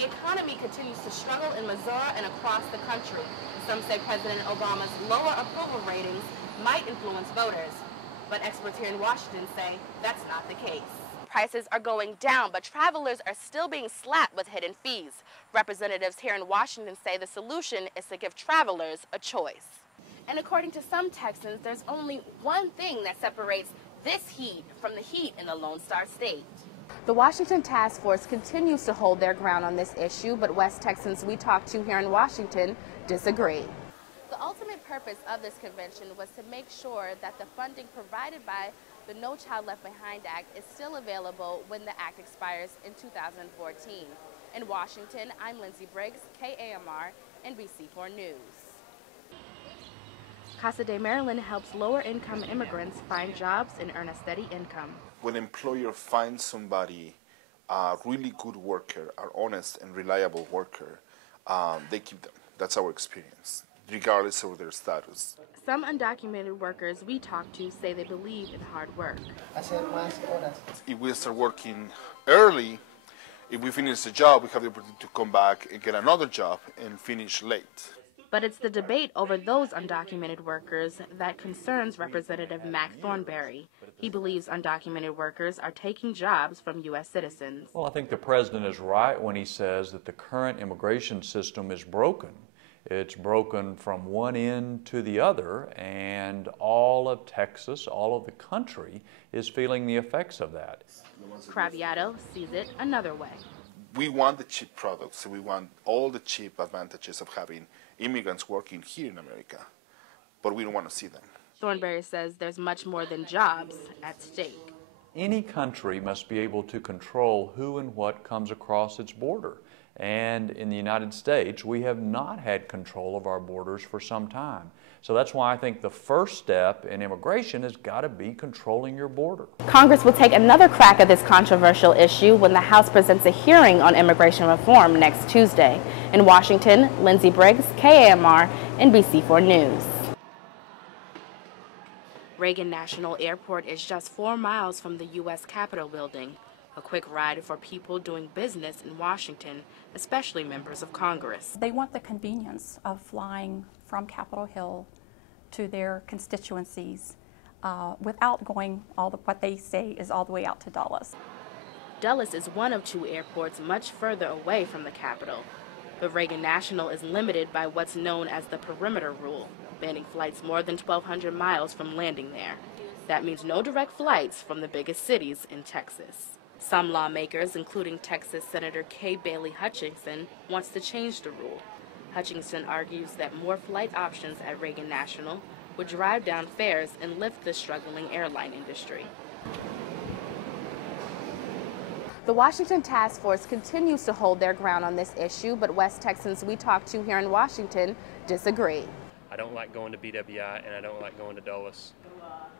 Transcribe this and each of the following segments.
the economy continues to struggle in Missouri and across the country. Some say President Obama's lower approval ratings might influence voters, but experts here in Washington say that's not the case. Prices are going down, but travelers are still being slapped with hidden fees. Representatives here in Washington say the solution is to give travelers a choice. And according to some Texans, there's only one thing that separates this heat from the heat in the Lone Star State. The Washington Task Force continues to hold their ground on this issue, but West Texans we talked to here in Washington disagree. The ultimate purpose of this convention was to make sure that the funding provided by the No Child Left Behind Act is still available when the act expires in 2014. In Washington, I'm Lindsey Briggs, KAMR, NBC4 News. Casa de Maryland helps lower-income immigrants find jobs and earn a steady income. When an employer finds somebody, a really good worker, an honest and reliable worker, they keep them. That's our experience, regardless of their status. Some undocumented workers we talked to say they believe in hard work. If we start working early, if we finish the job, we have the opportunity to come back and get another job and finish late. But it's the debate over those undocumented workers that concerns Representative Mac Thornberry. He believes undocumented workers are taking jobs from U.S. citizens. Well, I think the president is right when he says that the current immigration system is broken. It's broken from one end to the other, and all of Texas, all of the country, is feeling the effects of that. Craviato sees it another way. We want the cheap products, so we want all the cheap advantages of having immigrants working here in America, but we don't want to see them. Thornberry says there's much more than jobs at stake. Any country must be able to control who and what comes across its border. And in the United States, we have not had control of our borders for some time. So that's why I think the first step in immigration has got to be controlling your border. Congress will take another crack at this controversial issue when the House presents a hearing on immigration reform next Tuesday. In Washington, Lindsey Briggs, KAMR, NBC4 News. Reagan National Airport is just 4 miles from the U.S. Capitol building. A quick ride for people doing business in Washington, especially members of Congress. They want the convenience of flying from Capitol Hill to their constituencies without going what they say is all the way out to Dulles. Dulles is one of 2 airports much further away from the Capitol. But Reagan National is limited by what's known as the perimeter rule, banning flights more than 1,200 miles from landing there. That means no direct flights from the biggest cities in Texas. Some lawmakers, including Texas Senator Kay Bailey Hutchinson, wants to change the rule. Hutchinson argues that more flight options at Reagan National would drive down fares and lift the struggling airline industry. The Washington Task Force continues to hold their ground on this issue, but West Texans we talked to here in Washington disagree. I don't like going to BWI and I don't like going to Dulles.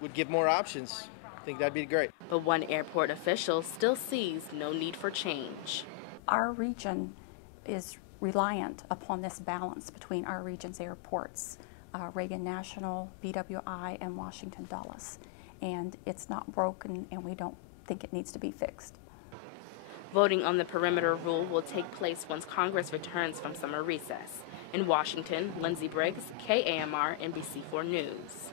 Would give more options. I think that'd be great. But one airport official still sees no need for change. Our region is reliant upon this balance between our region's airports, Reagan National, BWI, and Washington Dulles. And it's not broken, and we don't think it needs to be fixed. Voting on the perimeter rule will take place once Congress returns from summer recess. In Washington, Lindsey Briggs, KAMR, NBC4 News.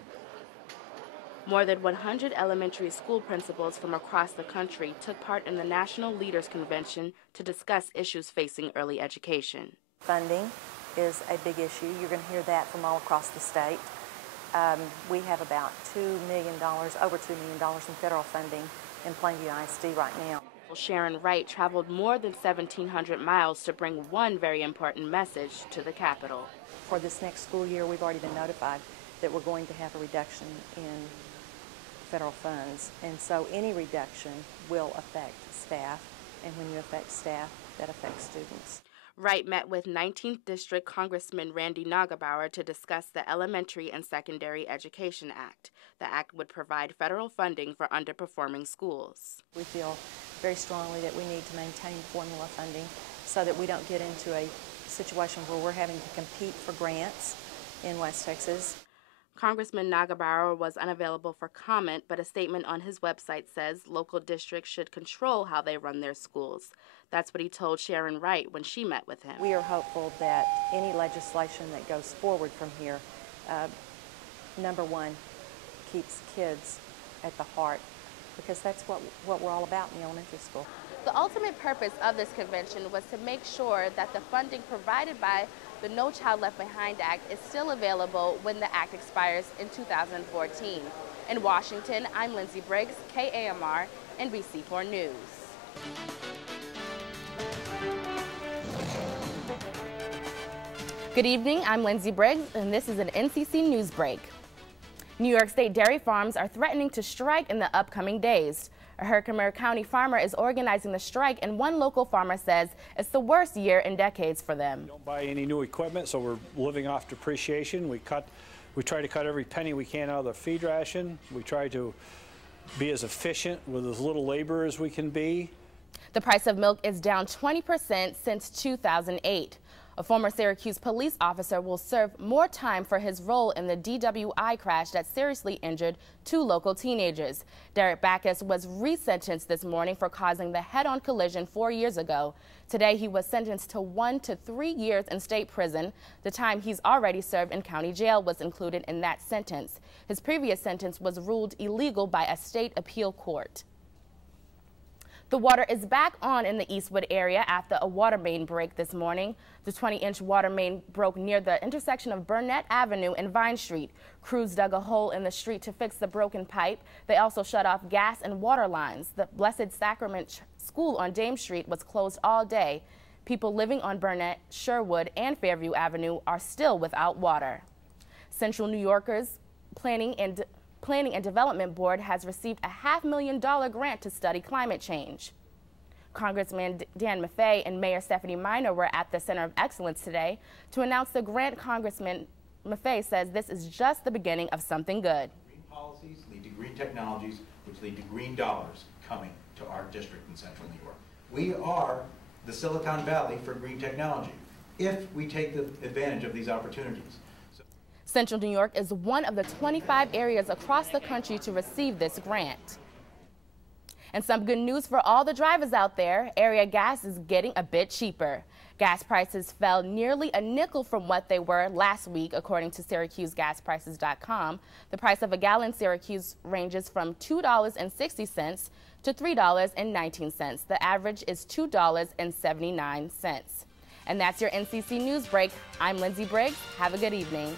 More than 100 elementary school principals from across the country took part in the National Leaders Convention to discuss issues facing early education. Funding is a big issue. You're going to hear that from all across the state. We have about $2 million, over $2 million in federal funding in Plainview ISD right now. Sharon Wright traveled more than 1,700 miles to bring one very important message to the Capitol. For this next school year, we've already been notified that we're going to have a reduction in federal funds, and so any reduction will affect staff, and when you affect staff, that affects students. Wright met with 19th District Congressman Randy Nagelbauer to discuss the Elementary and Secondary Education Act. The act would provide federal funding for underperforming schools. We feel very strongly that we need to maintain formula funding so that we don't get into a situation where we're having to compete for grants in West Texas. Congressman Nagarobara was unavailable for comment, but a statement on his website says local districts should control how they run their schools. That's what he told Sharon Wright when she met with him. We are hopeful that any legislation that goes forward from here, number one, keeps kids at the heart, because that's what we're all about in the elementary school. The ultimate purpose of this convention was to make sure that the funding provided by the No Child Left Behind Act is still available when the act expires in 2014. In Washington, I'm Lindsey Briggs, KAMR, NBC4 News. Good evening, I'm Lindsey Briggs, and this is an NCC News Break. New York State dairy farms are threatening to strike in the upcoming days. A Herkimer County farmer is organizing the strike, and one local farmer says it's the worst year in decades for them. We don't buy any new equipment, so we're living off depreciation. We try to cut every penny we can out of the feed ration. We try to be as efficient with as little labor as we can be. The price of milk is down 20% since 2008. A former Syracuse police officer will serve more time for his role in the DWI crash that seriously injured 2 local teenagers. Derek Backus was resentenced this morning for causing the head-on collision 4 years ago. Today, he was sentenced to 1 to 3 years in state prison. The time he's already served in county jail was included in that sentence. His previous sentence was ruled illegal by a state appeal court. The water is back on in the Eastwood area after a water main break this morning. The 20-inch water main broke near the intersection of Burnett Avenue and Vine Street. Crews dug a hole in the street to fix the broken pipe. They also shut off gas and water lines. The Blessed Sacrament School on Dame Street was closed all day. People living on Burnett, Sherwood, and Fairview Avenue are still without water. Central New Yorkers Planning and Development Board has received a $500,000 grant to study climate change. Congressman Dan Maffei and Mayor Stephanie Minor were at the Center of Excellence today to announce the grant. Congressman Maffei says this is just the beginning of something good. Green policies lead to green technologies, which lead to green dollars coming to our district in Central New York. We are the Silicon Valley for green technology if we take advantage of these opportunities. Central New York is one of the 25 areas across the country to receive this grant. And some good news for all the drivers out there. Area gas is getting a bit cheaper. Gas prices fell nearly a nickel from what they were last week, according to SyracuseGasPrices.com. The price of a gallon in Syracuse ranges from $2.60 to $3.19. The average is $2.79. And that's your NCC News Break. I'm Lindsey Briggs. Have a good evening.